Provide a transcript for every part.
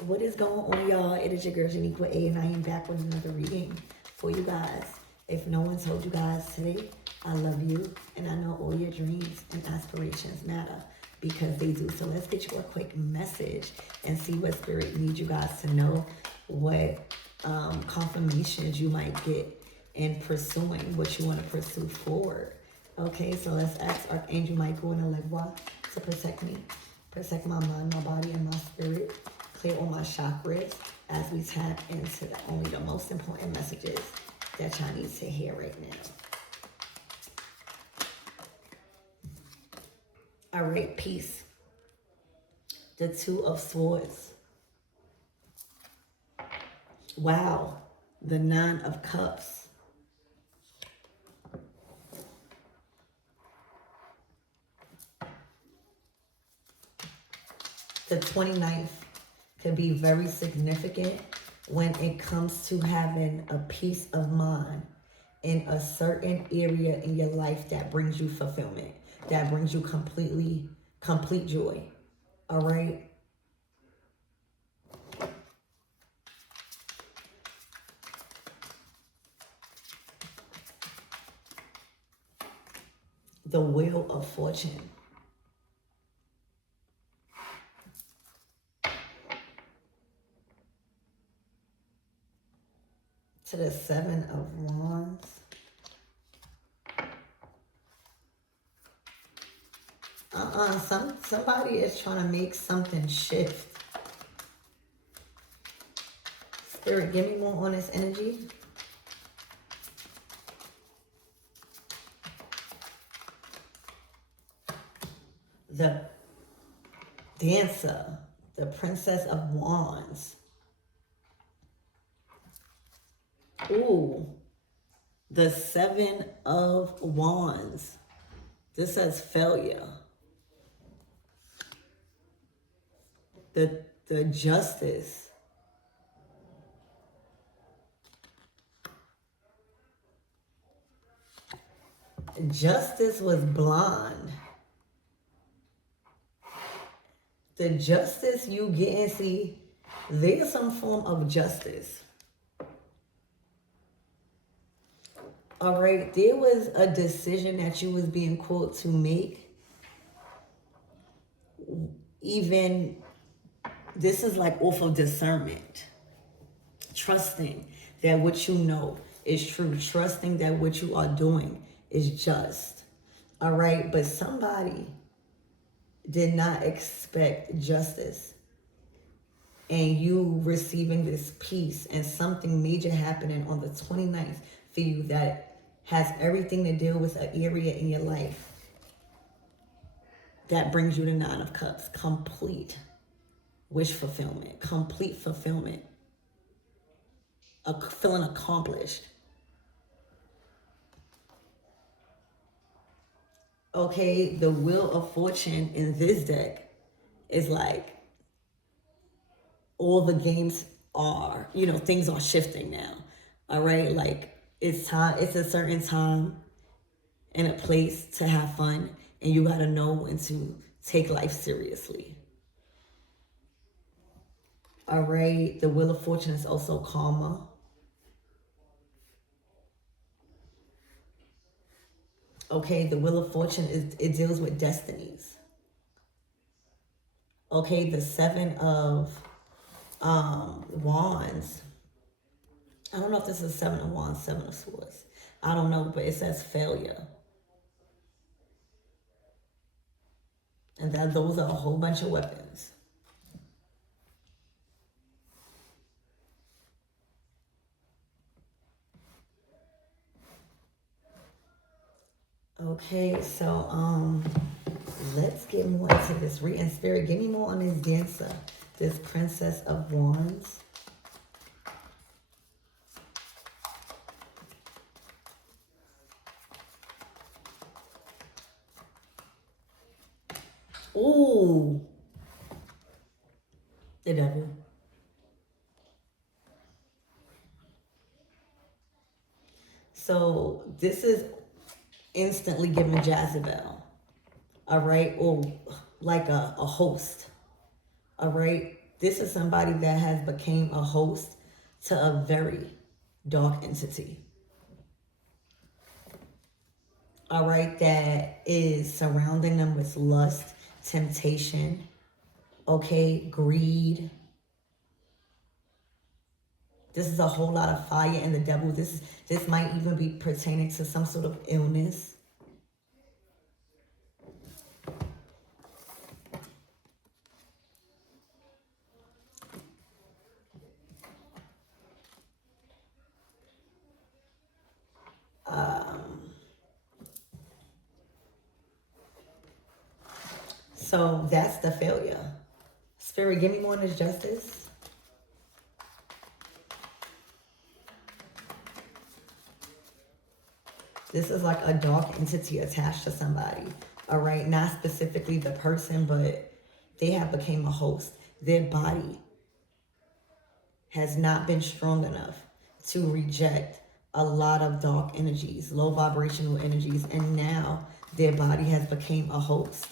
What is going on, y'all? It is your girl, Janiqua A, and I am back with another reading for you guys. If no one told you guys today, I love you, and I know all your dreams and aspirations matter because they do. So let's get you a quick message and see what Spirit needs you guys to know, what confirmations you might get in pursuing what you want to pursue forward. Okay, so let's ask Archangel Michael and Allegra to protect me, protect my mind, my body, and my spirit. Clear all my chakras as we tap into only the most important messages that y'all need to hear right now. All right, peace. The Two of Swords. Wow. The Nine of Cups. The 29th can be very significant when it comes to having a peace of mind in a certain area in your life that brings you fulfillment, that brings you complete joy. All right? The Wheel of Fortune. To the Seven of Wands. Somebody is trying to make something shift. Spirit, give me more on this energy. The Dancer, the Princess of Wands. Ooh, the Seven of Wands. This says failure. The Justice. Justice was blonde. The justice you get and see, there's some form of justice. All right, there was a decision that you was being called to make. Even, this is like off of discernment. Trusting that what you know is true. Trusting that what you are doing is just. All right, but somebody did not expect justice. And you receiving this peace and something major happening on the 29th for you that has everything to do with an area in your life that brings you the Nine of Cups. Complete wish fulfillment, complete fulfillment, feeling accomplished. Okay, the Wheel of Fortune in this deck is like all the games are, things are shifting now. All right, like it's time, it's a certain time and a place to have fun, and you got to know when to take life seriously. All right, the Wheel of Fortune is also karma. Okay, the Wheel of Fortune, it deals with destinies. Okay, the Seven of Wands. I don't know if this is Seven of Wands, Seven of Swords. I don't know, but it says failure. And that those are a whole bunch of weapons. Okay, so let's get more into this reading. Spirit, give me more on this Dancer, this Princess of Wands. Ooh, the Devil. So this is instantly giving Jezebel, all right, or like a host, all right. This is somebody that has became a host to a very dark entity. All right, that is surrounding them with lust, temptation, okay, greed. This is a whole lot of fire in the devil. This might even be pertaining to some sort of illness. So that's the failure. Spirit, give me more on this justice. This is like a dark entity attached to somebody. All right, not specifically the person, but they have become a host. Their body has not been strong enough to reject a lot of dark energies, low vibrational energies, and now their body has become a host.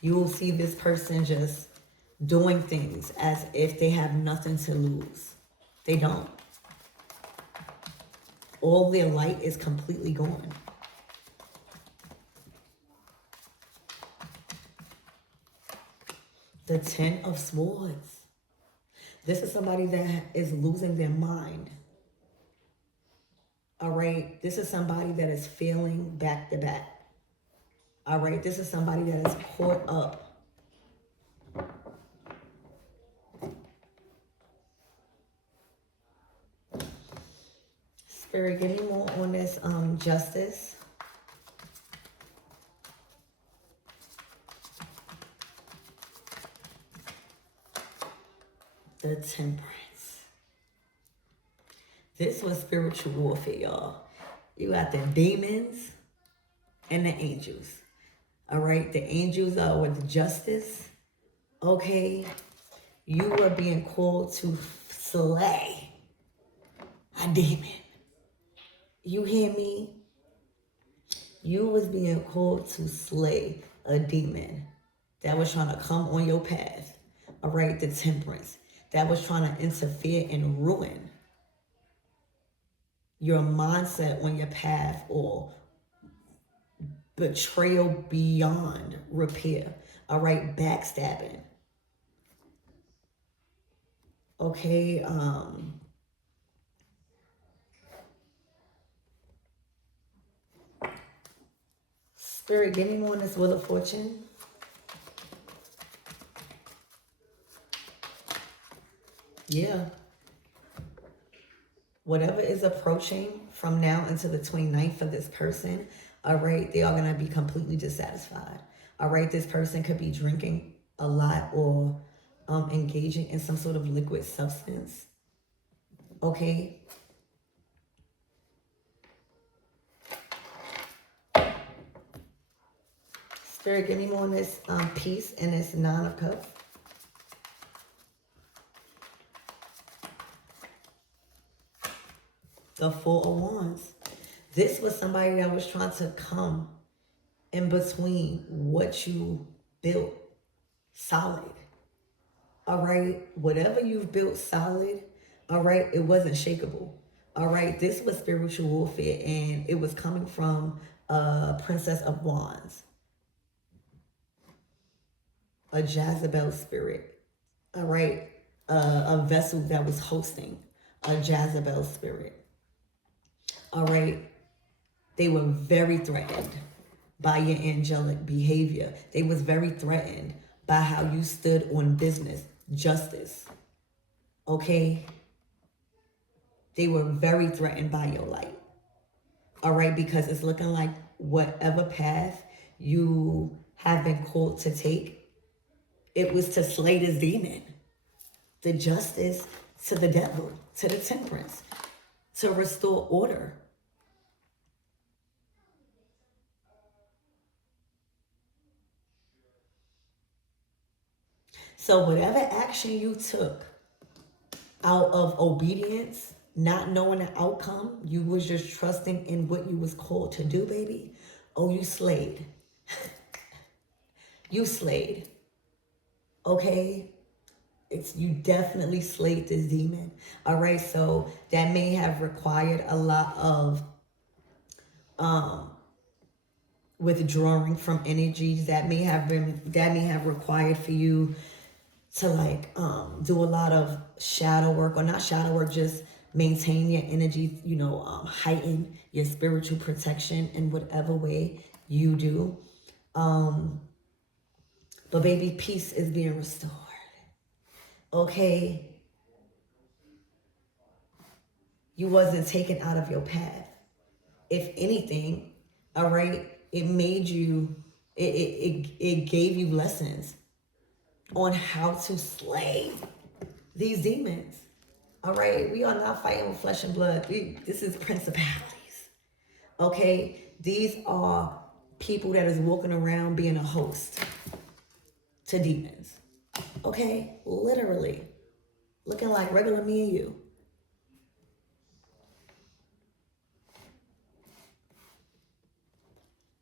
You will see this person just doing things as if they have nothing to lose. They don't. All their light is completely gone. The Ten of Swords. This is somebody that is losing their mind. All right. This is somebody that is failing back to back. All right. This is somebody that is caught up. Spirit, give me more on this justice. The Temperance. This was spiritual warfare, y'all. You got the demons and the angels. All right, the angels are with justice. Okay, you are being called to slay a demon. You hear me? You was being called to slay a demon that was trying to come on your path. All right, the Temperance that was trying to interfere and ruin your mindset on your path, or betrayal beyond repair. All right, backstabbing. Okay, Spirit, give me more on this Wheel of Fortune. Yeah. Whatever is approaching from now until the 29th for this person, all right, they are going to be completely dissatisfied. All right, this person could be drinking a lot or engaging in some sort of liquid substance. Okay. Spirit, give me more on this peace and this Nine of Cups. The Four of Wands. This was somebody that was trying to come in between what you built solid. All right, whatever you've built solid, all right, it wasn't shakable. All right, this was spiritual warfare, and it was coming from a Princess of Wands, a Jezebel spirit. All right, a vessel that was hosting a Jezebel spirit. All right, they were very threatened by your angelic behavior. They was very threatened by how you stood on business, justice. Okay? They were very threatened by your light. All right, because it's looking like whatever path you have been called to take, it was to slay this demon. The justice to the devil, to the Temperance, to restore order. So whatever action you took out of obedience, not knowing the outcome, you was just trusting in what you was called to do, baby. Oh, you slayed. You slayed. Okay? You definitely slayed this demon. All right, so that may have required a lot of withdrawing from energies. That may have required for you to like do a lot of shadow work, or not shadow work, just maintain your energy, heighten your spiritual protection in whatever way you do. But baby, peace is being restored. Okay? You wasn't taken out of your path. If anything, all right, it made you, it gave you lessons on how to slay these demons. All right, we are not fighting with flesh and blood. This is principalities. Okay, these are people that is walking around being a host to demons. Okay, literally looking like regular me and you.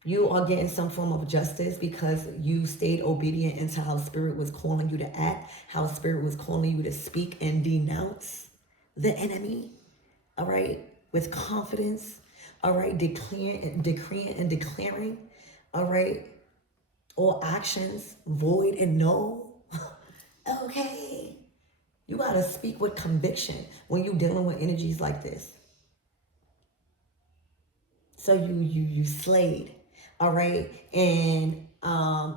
You are getting some form of justice because you stayed obedient into how Spirit was calling you to act, how Spirit was calling you to speak and denounce the enemy, all right, with confidence, all right, decreeing and declaring, all right, all actions void and null. Okay, you got to speak with conviction when you're dealing with energies like this. So you slayed, all right? And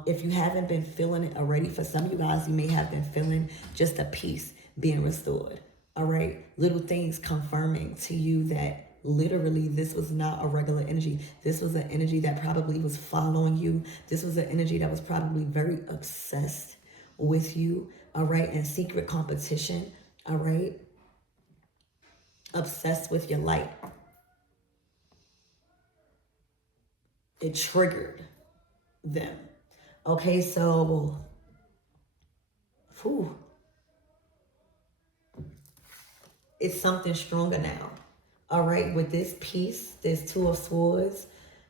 if you haven't been feeling it already, for some of you guys, you may have been feeling just a peace being restored, all right? Little things confirming to you that literally this was not a regular energy. This was an energy that probably was following you. This was an energy that was probably very obsessed with you, all right? And secret competition, all right? Obsessed with your light. It triggered them. Okay, so it's something stronger now. All right, with this piece, there's Two of Swords,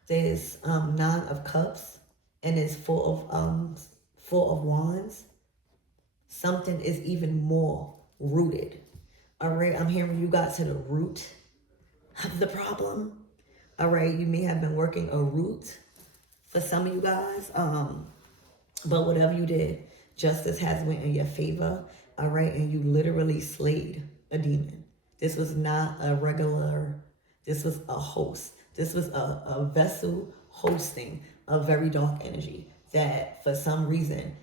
there's Nine of Cups, and it's Four of Wands. Something is even more rooted. All right, I'm hearing you got to the root of the problem. All right, you may have been working a root for some of you guys. But whatever you did, justice has went in your favor, all right? And you literally slayed a demon. This was not a regular, this was a host. This was a vessel hosting a very dark energy that for some reason,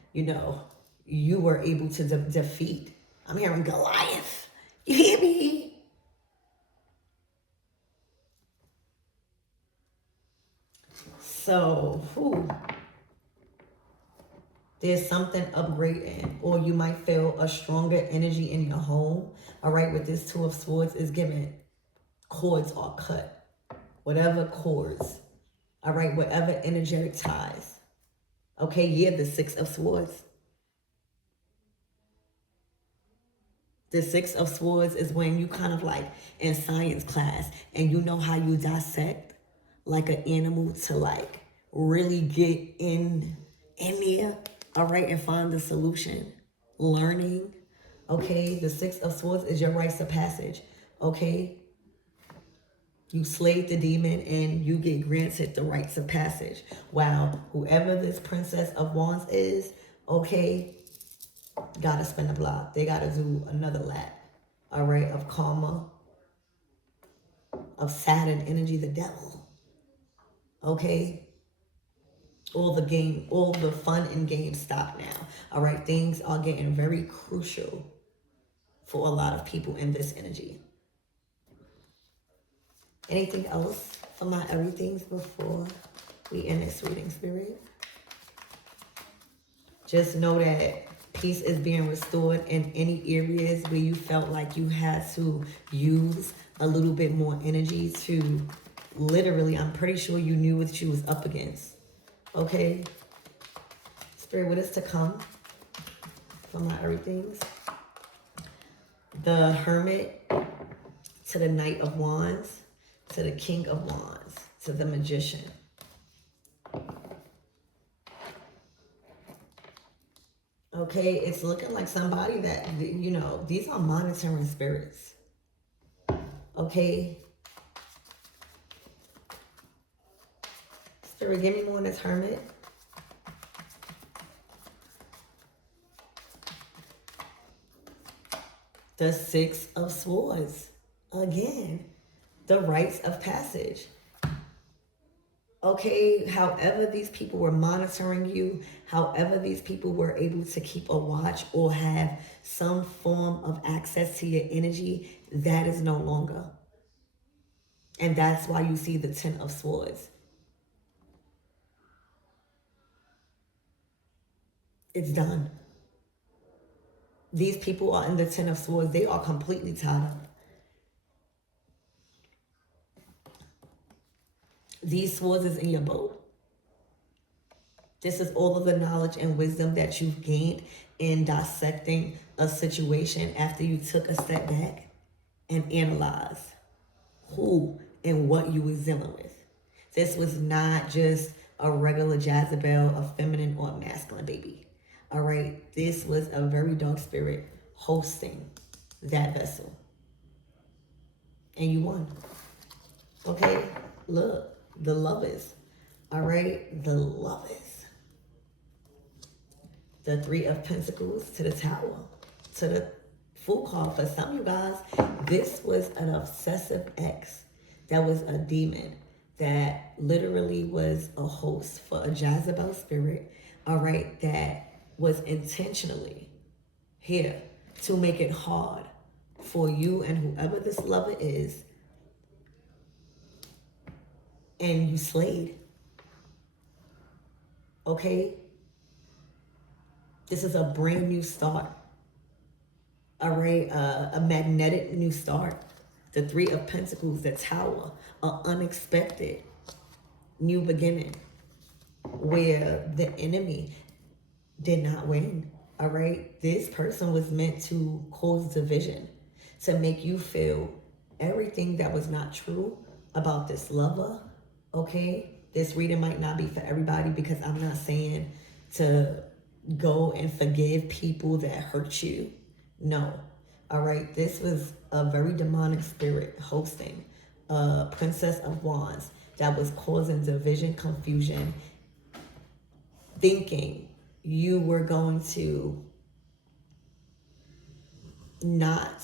you were able to defeat. I'm hearing Goliath. You hear me? So, there's something upgrading, or you might feel a stronger energy in your home. All right, with this Two of Swords is giving cords are cut. Whatever cords, all right, whatever energetic ties. Okay, yeah, the Six of Swords. The Six of Swords is when you kind of like in science class and you know how you dissect like an animal to like really get in there, all right, and find the solution. Learning, okay? The Six of Swords is your rites of passage, okay? You slayed the demon and you get granted the rites of passage. Wow, whoever this Princess of Wands is, okay, gotta spin the block. They gotta do another lap, all right, of karma, of Saturn energy, the devil, okay? All the fun and games stop now, all right? Things are getting very crucial for a lot of people in this energy. Anything else for my everythings before we end this reading, Spirit? Just know that peace is being restored in any areas where you felt like you had to use a little bit more energy to literally, I'm pretty sure you knew what you was up against. Okay? Spirit, what is to come for my everythings? The Hermit to the Knight of Wands to the King of Wands to the Magician. Okay. Okay, it's looking like somebody that, you know, these are monitoring spirits. Okay. Spirit, give me more on this Hermit. The Six of Swords. Again, the rites of passage. Okay, however these people were monitoring you, however these people were able to keep a watch or have some form of access to your energy, that is no longer. And that's why you see the Ten of Swords. It's done. These people are in the Ten of Swords. They are completely tied up. These swords is in your boat. This is all of the knowledge and wisdom that you've gained in dissecting a situation after you took a step back and analyzed who and what you was dealing with. This was not just a regular Jezebel, a feminine or a masculine baby. All right, this was a very dark spirit hosting that vessel. And you won. Okay, look, the Lovers. All right, the Lovers. The Three of Pentacles to the Tower, to the Fool card. For some of you guys, this was an obsessive ex that was a demon that literally was a host for a Jezebel spirit, all right, that was intentionally here to make it hard for you and whoever this lover is, and you slayed. Okay? This is a brand new start. All right, a magnetic new start. The Three of Pentacles, the Tower, an unexpected new beginning where the enemy did not win. All right, this person was meant to cause division, to make you feel everything that was not true about this lover. Okay, this reading might not be for everybody because I'm not saying to go and forgive people that hurt you. No. All right, this was a very demonic spirit hosting a Princess of Wands that was causing division, confusion, thinking you were going to not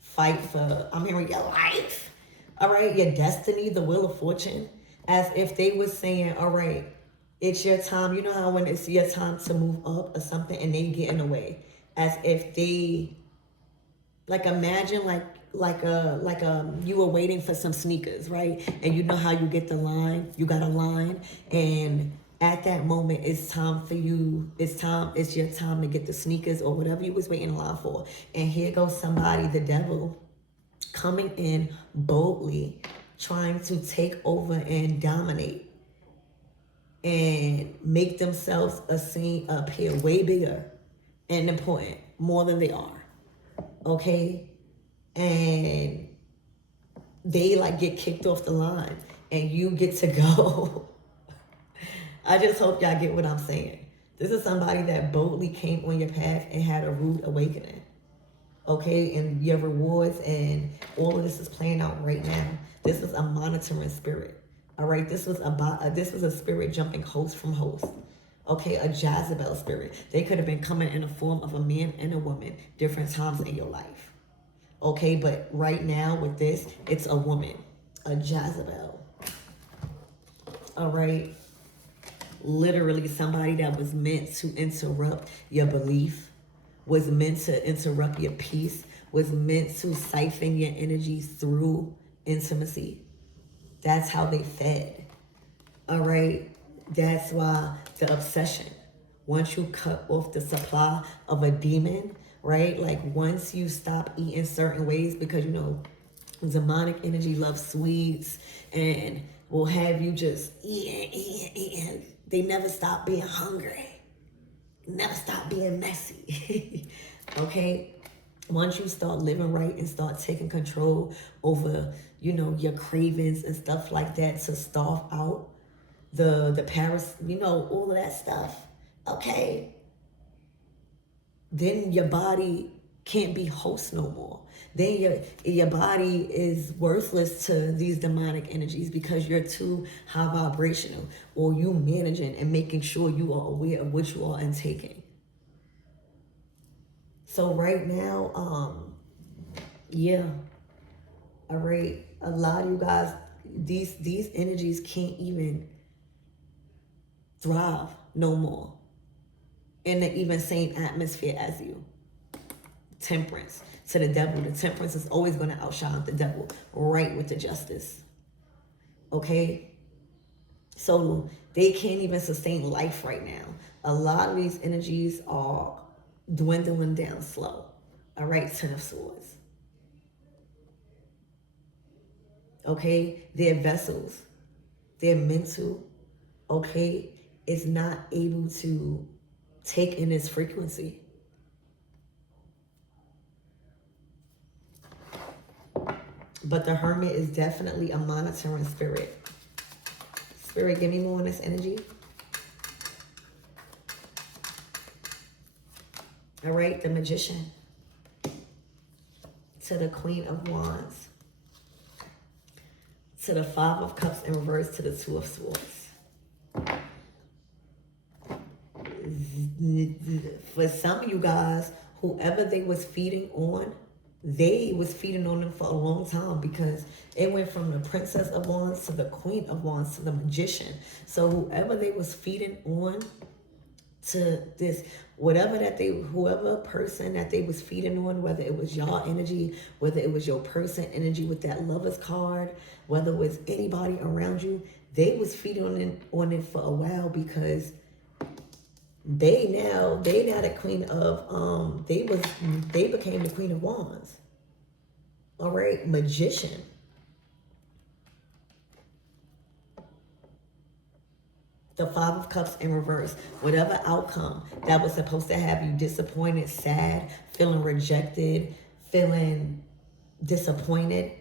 fight for, I'm hearing, your life, all right, your destiny, the wheel of fortune, as if they were saying, all right, it's your time. You know how when it's your time to move up or something and they get in the way, as if they, like, imagine you were waiting for some sneakers, right? And you know how you get the line, you got a line, and at that moment it's time for you, it's your time to get the sneakers or whatever you was waiting in line for. And here goes somebody, the devil, coming in boldly, trying to take over and dominate and make themselves appear way bigger and important, more than they are. Okay? And they like get kicked off the line and you get to go. I just hope y'all get what I'm saying. This is somebody that boldly came on your path and had a rude awakening. Okay, and your rewards and all of this is playing out right now. This is a monitoring spirit. All right, this was a spirit jumping host from host. Okay, a Jezebel spirit. They could have been coming in the form of a man and a woman, different times in your life. Okay, but right now with this, it's a woman, a Jezebel. All right, literally somebody that was meant to interrupt your belief, was meant to interrupt your peace, was meant to siphon your energy through intimacy. That's how they fed. All right, that's why the obsession. Once you cut off the supply of a demon, right? Like once you stop eating certain ways, because you know, demonic energy loves sweets and will have you just eating. They never stop being hungry. Never stop being messy. Okay? Once you start living right and start taking control over, you know, your cravings and stuff like that to starve out the Paris, you know, all of that stuff. Okay? then your body can't be host no more. Then your body is worthless to these demonic energies because you're too high vibrational, or you managing and making sure you are aware of what you are intaking. So right now, yeah, all right, a lot of you guys, these energies can't even thrive no more in the even same atmosphere as you. Temperance to the devil. The temperance is always going to outshine the devil, right with the justice. Okay? So they can't even sustain life right now. A lot of these energies are dwindling down slow. All right? Ten of Swords. Okay? Their vessels, their mental, okay, is not able to take in this frequency. But the Hermit is definitely a monitoring spirit. Spirit, give me more on this energy. All right, the Magician. To the Queen of Wands. To the Five of Cups in reverse, to the Two of Swords. For some of you guys, whoever they was feeding on, they was feeding on them for a long time, because it went from the Princess of Wands to the Queen of Wands to the Magician. So whoever they was feeding on to this, whoever person that they was feeding on, whether it was y'all energy, whether it was your person energy with that Lovers card, whether it was anybody around you, they was feeding on it for a while, because they now the Queen of they became the Queen of Wands. All right, Magician. The Five of Cups in reverse. Whatever outcome that was supposed to have you disappointed, sad, feeling rejected, feeling disappointed.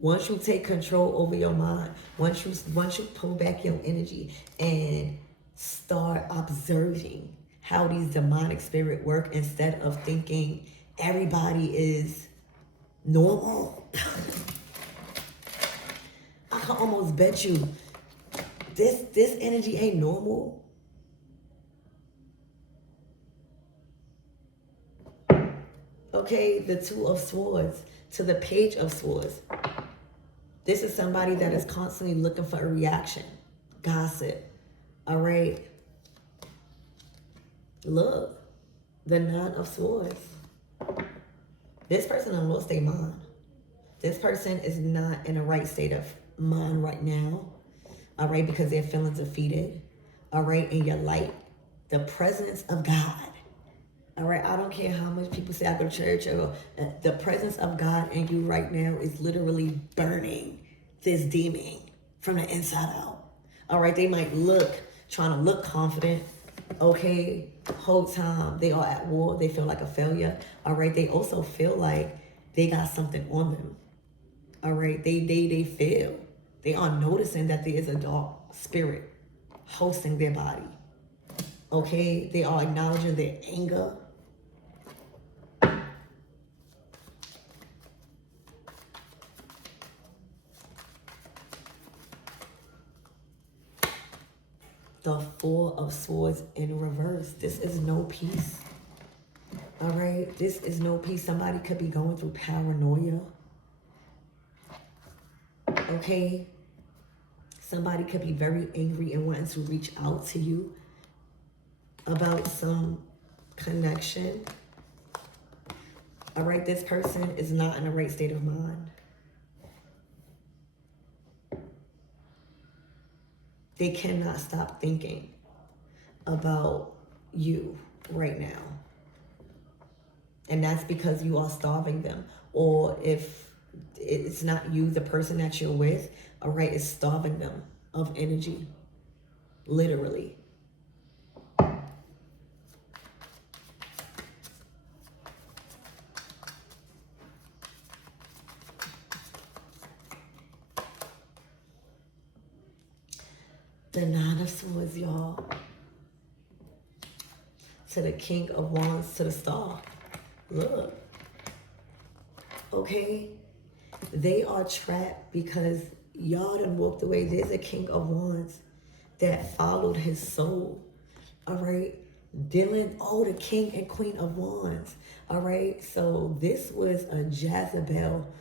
Once you take control over your mind, once you pull back your energy and start observing how these demonic spirits work, instead of thinking everybody is normal. I can almost bet you this energy ain't normal. Okay, the Two of Swords to the Page of Swords. This is somebody that is constantly looking for a reaction. Gossip. All right. Look, the Nine of Swords. This person done lost their mind. This person is not in the right state of mind right now. All right, because they're feeling defeated. All right, in your light, the presence of God. All right, I don't care how much people say I go to church, or the presence of God in you right now is literally burning this demon from the inside out. All right, they might trying to look confident. Okay, whole time they are at war. They feel like a failure. All right, they also feel like they got something on them. All right, they feel. They are noticing that there is a dark spirit hosting their body. Okay, they are acknowledging their anger. The Four of Swords in reverse. This is no peace. All right, this is no peace. Somebody could be going through paranoia. Okay, somebody could be very angry and wanting to reach out to you about some connection. All right, this person is not in the right state of mind. They cannot stop thinking about you right now. And that's because you are starving them. Or if it's not you, the person that you're with, all right, is starving them of energy. Literally. The Nine of Swords, y'all. To to the King of Wands to the Star. Look. Okay? They are trapped because y'all done walked away. There's a King of Wands that followed his soul. All right? The King and Queen of Wands. All right? So this was a Jezebel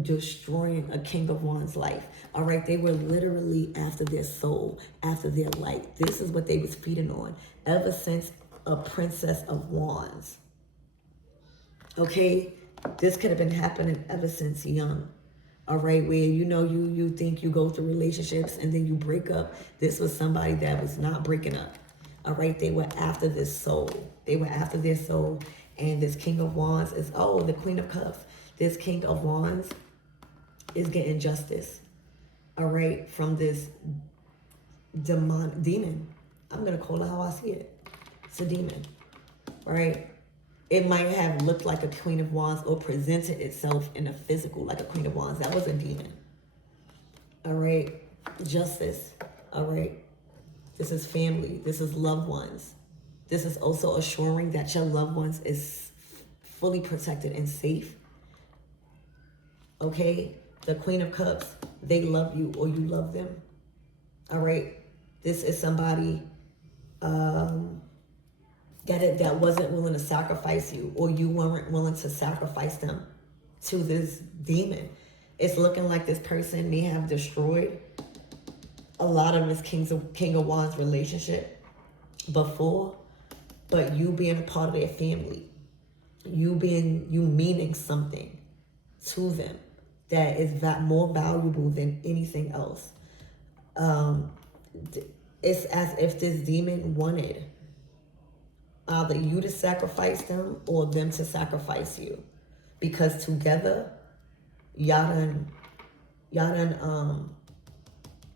destroying a King of Wands' life. All right? They were literally after their soul, after their light. This is what they was feeding on ever since a Princess of Wands. Okay? This could have been happening ever since young. All right, where you think you go through relationships and then you break up. This was somebody that was not breaking up. All right, they were after this soul. They were after their soul. And this King of Wands is, the Queen of Cups. This King of Wands is getting justice. All right, from this demon. I'm going to call it how I see it. It's a demon. All right. It might have looked like a Queen of Wands or presented itself in a physical like a Queen of Wands. That was a demon. All right. Justice. All right. This is family. This is loved ones. This is also assuring that your loved ones is fully protected and safe. Okay. The Queen of Cups, they love you or you love them. All right. This is somebody that wasn't willing to sacrifice you, or you weren't willing to sacrifice them to this demon. It's looking like this person may have destroyed a lot of this King of Wands relationship before, but you being a part of their family, you meaning something to them that is more valuable than anything else. It's as if this demon wanted either you to sacrifice them or them to sacrifice you, because together y'all done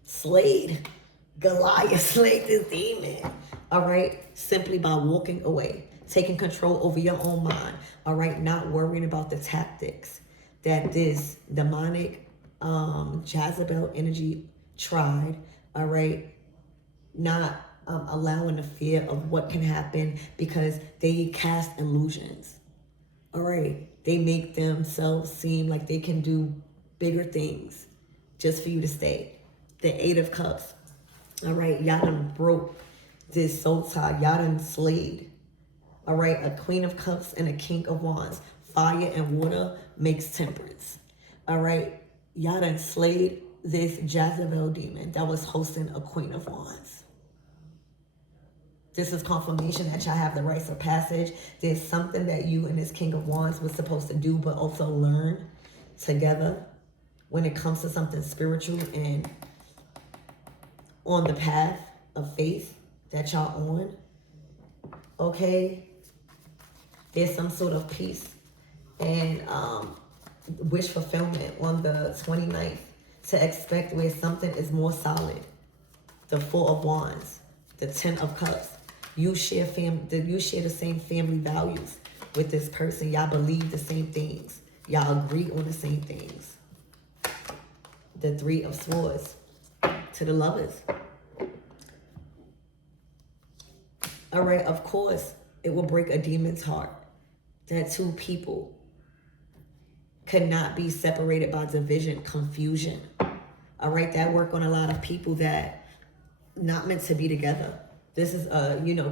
slayed Goliath, slayed this demon. All right, simply by walking away, taking control over your own mind. All right, not worrying about the tactics that this demonic Jezebel energy tried. All right, not allowing the fear of what can happen, because they cast illusions. All right, they make themselves seem like they can do bigger things just for you to stay. The Eight of Cups. All right, y'all done broke this soul tie. Y'all done slayed. All right, a Queen of Cups and a King of Wands. Fire and water makes temperance. All right, y'all done slayed this Jezebel demon that was hosting a Queen of Wands. This is confirmation that y'all have the rites of passage. There's something that you and this King of Wands was supposed to do, but also learn together when it comes to something spiritual and on the path of faith that y'all on. Okay? There's some sort of peace and wish fulfillment on the 29th to expect, where something is more solid. The Four of Wands, the Ten of Cups. You share the same family values with this person. Y'all believe the same things. Y'all agree on the same things. The Three of Swords to the lovers. All right, of course, it will break a demon's heart that two people cannot be separated by division, confusion. All right, that work on a lot of people that not meant to be together. This is,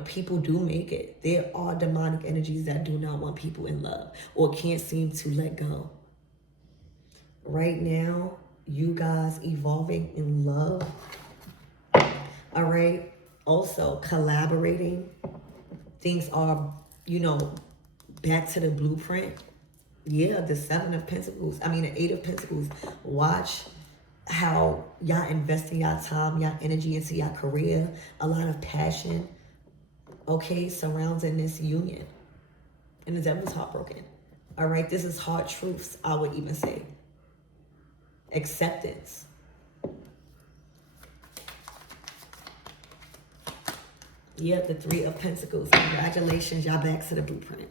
people do make it. There are demonic energies that do not want people in love or can't seem to let go. Right now, you guys evolving in love. All right. Also, collaborating. Things are, back to the blueprint. Yeah, the the Eight of Pentacles. Watch how y'all investing y'all time, y'all energy into y'all career. A lot of passion, okay, surrounding this union. And the devil's heartbroken. All right, this is hard truths, I would even say. Acceptance. Yeah, the Three of Pentacles. Congratulations, y'all back to the blueprint.